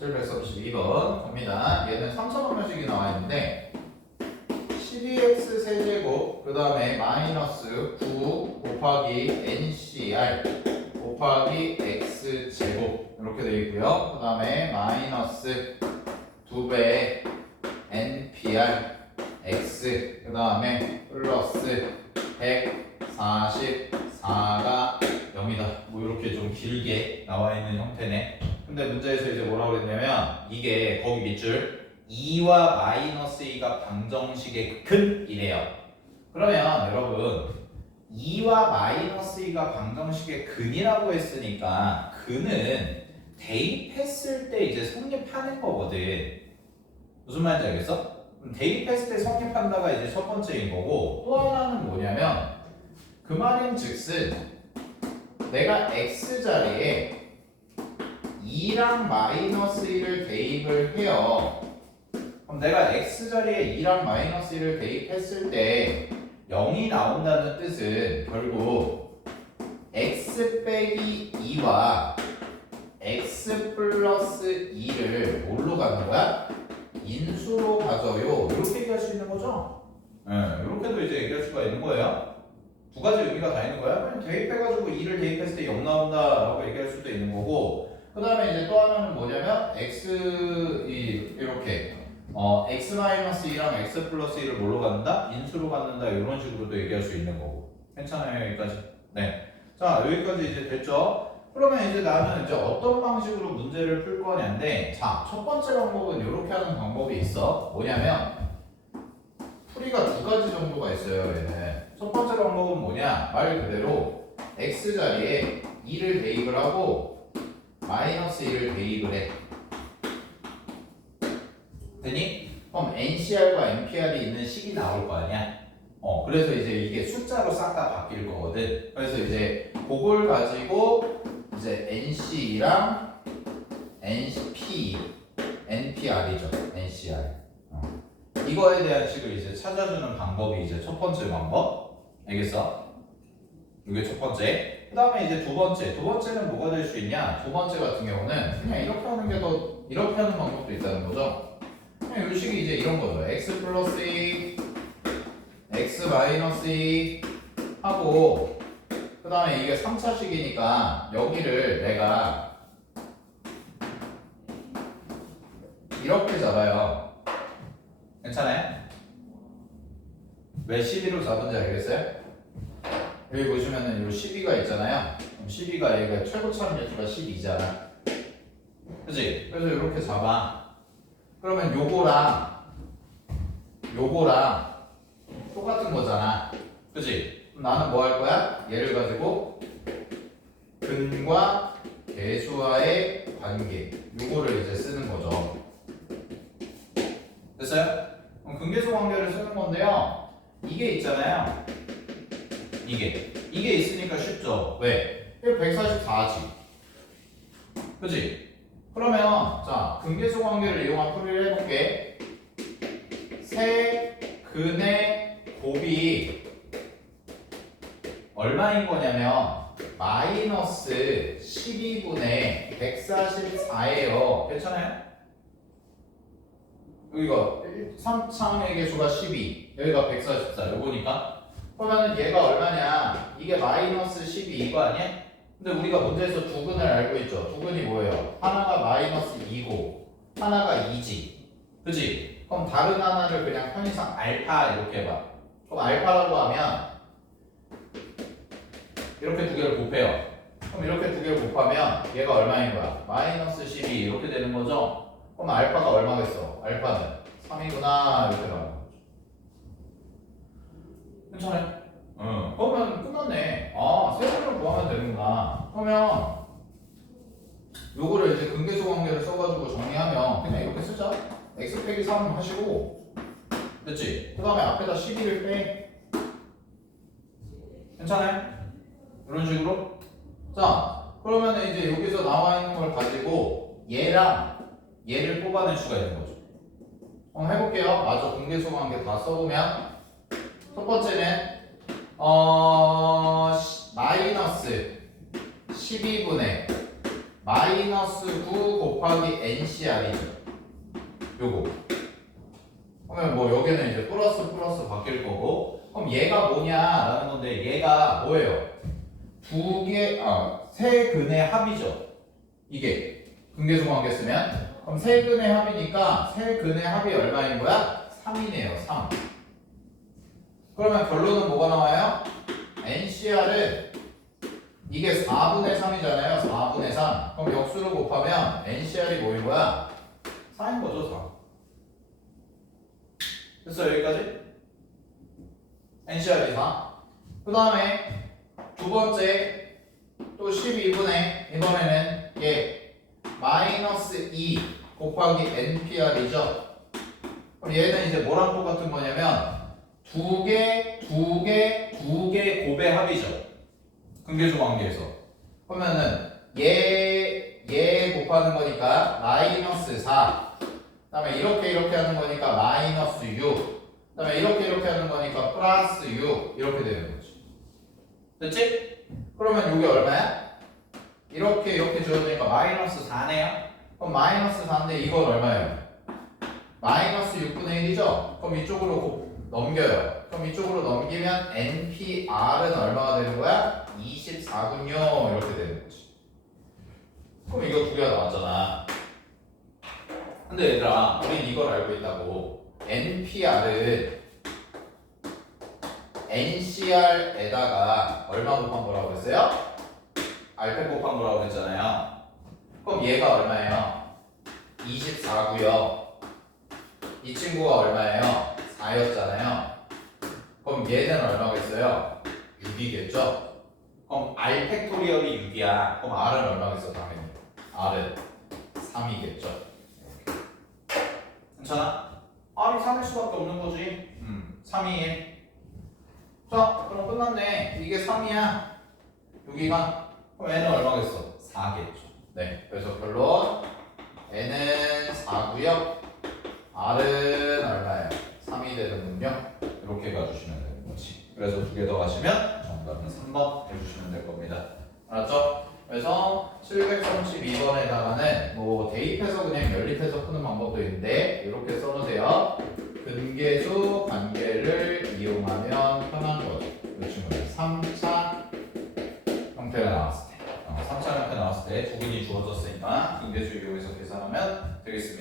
732번 갑니다. 얘는 3차방정식이 나와 있는데 12x 세제곱 그 다음에 마이너스 9 곱하기 ncr 곱하기 x제곱 이렇게 되어 있고요. 그 다음에 마이너스 2배 npr x 그 다음에 플러스 144가 0이다. 뭐 이렇게 좀 길게 나와 있는 형태네. 근데 문제에서 이제 뭐라고 그랬냐면 이게 거기 밑줄 2와 마이너스 2가 방정식의 근이래요. 그러면 여러분 2와 마이너스 2가 방정식의 근이라고 했으니까 근은 대입했을 때 이제 성립하는 거거든. 무슨 말인지 알겠어? 대입했을 때 성립한다가 이제 첫 번째인 거고, 또 하나는 뭐냐면 그 말인즉슨 내가 x자리에 2랑 마이너스 1을 대입을 해요. 그럼 내가 x자리에 2랑 마이너스 1을 대입했을 때 0이 나온다는 뜻은 결국 x 빼기 2와 x 플러스 2를 뭘로 가는 거야? 인수로 가져요. 이렇게 얘기할 수 있는 거죠? 이렇게도 이제 얘기할 수가 있는 거예요. 두 가지 의미가 다 있는 거야. 그냥 대입해가지고 2를 대입했을 때 0 나온다라고 얘기할 수도 있는 거고, 그 다음에 이제 또 하나는 뭐냐면 이렇게 x-2랑 x 플러스 1을 뭘로 갖는다? 인수로 갖는다. 이런 식으로도 얘기할 수 있는 거고. 괜찮아요, 여기까지? 네. 자, 여기까지 이제 됐죠? 그러면 이제 나는 이제 어떤 방식으로 문제를 풀 거냐인데, 자, 첫 번째 방법은 이렇게 하는 방법이 있어. 뭐냐면 풀이가 두 가지 정도가 있어요. 얘는 첫 번째 방법은 뭐냐? 말 그대로 x 자리에 2를 대입을 하고 마이너스 1을 대입을 해. 되니? 그럼 NCR과 NPR이 있는 식이 나올 거 아니야? 그래서 이제 이게 숫자로 싹 다 바뀔 거거든. 그래서 이제 그걸 가지고 이제 NC랑 NP, NPR이죠. NCR. 이거에 대한 식을 이제 찾아주는 방법이 이제 첫 번째 방법. 알겠어? 이게 첫 번째. 그 다음에 이제 두 번째는 뭐가 될 수 있냐? 두 번째 같은 경우는 그냥 이렇게 하는 게 더, 이렇게 하는 방법도 있다는 거죠. 그냥 이 식이 이제 이런 거죠. x 플러스 2, x 마이너스 2 하고, 그 다음에 이게 3차식이니까 여기를 내가 이렇게 잡아요. 괜찮아요? 왜 12로 잡은지 알겠어요? 여기 보시면은 요 12가 있잖아요. 그럼 12가 얘가 최고차는 개수가 12잖아. 그치? 그래서 이렇게 잡아. 그러면 요거랑 똑같은 거잖아. 그치? 그럼 나는 뭐 할 거야? 얘를 가지고 근과 개수와의 관계, 요거를 이제 쓰는 거죠. 됐어요? 그럼 근계수 관계를 쓰는 건데요. 이게 있잖아요. 이게 있으니까 쉽죠. 왜? 144지. 그치? 그러면 자, 근계수 관계를 이용한 풀이를 해볼게. 세 근의 곱이 얼마인 거냐면 마이너스 12분의 144예요. 괜찮아요? 여기가 3창의 개수가 12, 여기가 144, 요거니까. 그러면은 얘가 얼마냐? 이게 마이너스 12 이거 아니야? 근데 우리가 문제에서 두 근을 알고 있죠. 두 근이 뭐예요? 하나가 마이너스 2고 하나가 2지. 그치? 그럼 다른 하나를 그냥 편의상 알파 이렇게 해봐. 그럼 알파라고 하면 이렇게 두 개를 곱해요. 그럼 이렇게 두 개를 곱하면 얘가 얼마인 거야? 마이너스 12 이렇게 되는 거죠? 그럼 알파가 얼마겠어? 알파는 3이구나 이렇게 나오는 거죠. 괜찮아요? 그러면 끝났네. 아, 세분을 구하면 되는구나. 그러면 요거를 이제 근계수 관계를 써가지고 정리하면 그냥 이렇게 쓰자. x 빼기 3 하시고, 됐지? 그 다음에 앞에다 12를 빼. 괜찮아요? 이런 식으로. 자, 그러면 이제 여기서 나와 있는 걸 가지고 얘랑 얘를 뽑아낼 수가 있는 거죠. 한번 해볼게요. 마저 근계수 관계 다 써보면 첫 번째는 마이너스 12분의 마이너스 9 곱하기 NCR이죠. 요거. 그러면 뭐 여기는 이제 플러스 바뀔 거고, 그럼 얘가 뭐냐라는 건데 얘가 뭐예요? 세 근의 합이죠. 이게 근계수관계 쓰면 그럼 세 근의 합이니까 세 근의 합이 얼마인 거야? 3이네요. 3. 그러면 결론은 뭐가 나와요? NCR은 이게 4분의 3이잖아요. 4분의 3. 그럼 역수를 곱하면 NCR이 뭐인 거야? 4인 거죠. 4. 됐어요? 여기까지? NCR이 4. 그 다음에 두 번째 또 12분의 이번에는 얘 마이너스 2 곱하기 NPR이죠. 그럼 얘는 이제 뭐랑 똑같은 거냐면 두 개 곱의 합이죠. 근계수 관계에서. 그러면은 얘 곱하는 거니까 마이너스 4. 그다음에 이렇게 하는 거니까 마이너스 6. 그다음에 이렇게 하는 거니까 플러스 6. 이렇게 되는 거지. 됐지? 그러면 이게 얼마야? 이렇게 주어지니까 마이너스 4네요. 그럼 마이너스 4인데 이건 얼마예요? 마이너스 6분의 1이죠? 그럼 이쪽으로 넘겨요. 그럼 이쪽으로 넘기면 NPR은 얼마가 되는 거야? 24군요. 이렇게 되는 거지. 그럼 이거 두 개가 나왔잖아. 근데 얘들아, 우린 이걸 알고 있다고. NPR은 NCR에다가 얼마 곱한 거라고 그랬어요? 알파 곱한 거라고 그랬잖아요. 그럼 얘가 얼마예요? 24고요. 이 친구가 얼마예요? 4였잖아요. 그럼 얘는 얼마겠어요? 6이겠죠? 그럼 R 팩토리얼이 6이야. 그럼 R은 얼마겠어? 당연히 R은 3이겠죠. 괜찮아? R이 3일 수밖에 없는 거지. 3이 1. 자, 그럼 끝났네. 이게 3이야. 여기가. 그럼 N은 얼마겠어? 4겠죠. 네. 그래서 결론 N은 4고요. R은 얼마예요? 3이 되는군요. 이렇게 가주시면 되는 거지. 그래서 두 개 더 하시면 정답은 3번 해주시면 될 겁니다. 알았죠? 그래서 732번에다가는 뭐 대입해서 그냥 연립해서 푸는 방법도 있는데 이렇게 써놓으세요. 근계수 관계를 이용하면 편한 거죠. 이 친구는 3차 형태가 나왔을 때 3차 형태 나왔을 때 두 근이 주어졌으니까 근계수 이용해서 계산하면 되겠습니다.